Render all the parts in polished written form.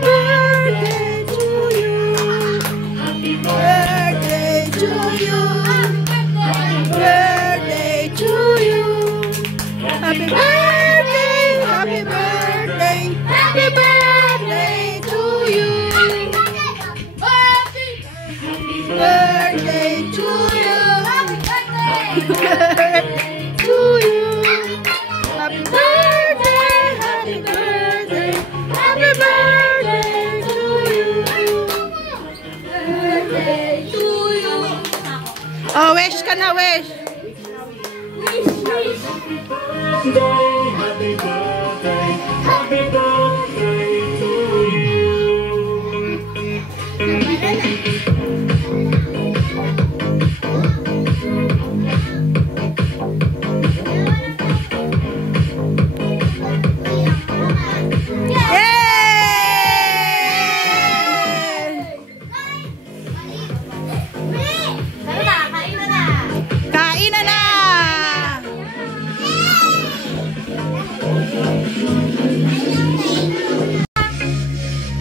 birthday to you. Happy birthday to you. Happy birthday to you. Happy birthday, happy birthday, happy birthday to you. Happy birthday to you. Happy birthday to you. Happy birthday, happy birthday, happy birthday to you. Birthday to you. Oh, wish ka na, wish. Happy birthday, happy birthday to you. Kain na na!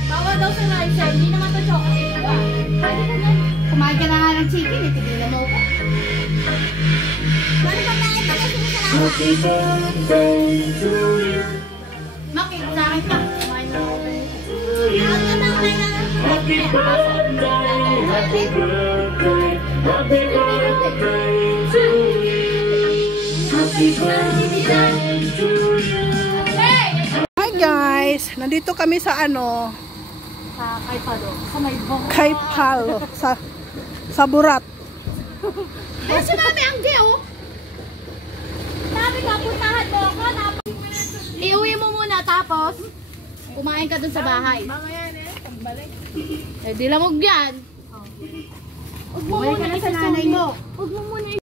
Bawal daw sa rice, hindi naman to chocolate, diba? Kumain ka na nga ng chicken, itigilan mo ko. Happy birthday to you. Maki, sa akin pa. Kumain na ako. Happy birthday, happy birthday, happy birthday to you. Happy birthday to you. Hi guys! Nandito kami sa Kay Palo. Sa may bong. kay Palo, sa Burat. Ay, si Mami Angge, oh! Sabi ka, puntahan mo ako. Iuwi mo muna, tapos kumain ka dun sa bahay. Mamaya na yan, pagbalik. Eh, di lamog yan. Huwag mo muna sa nanay mo. Huwag mo muna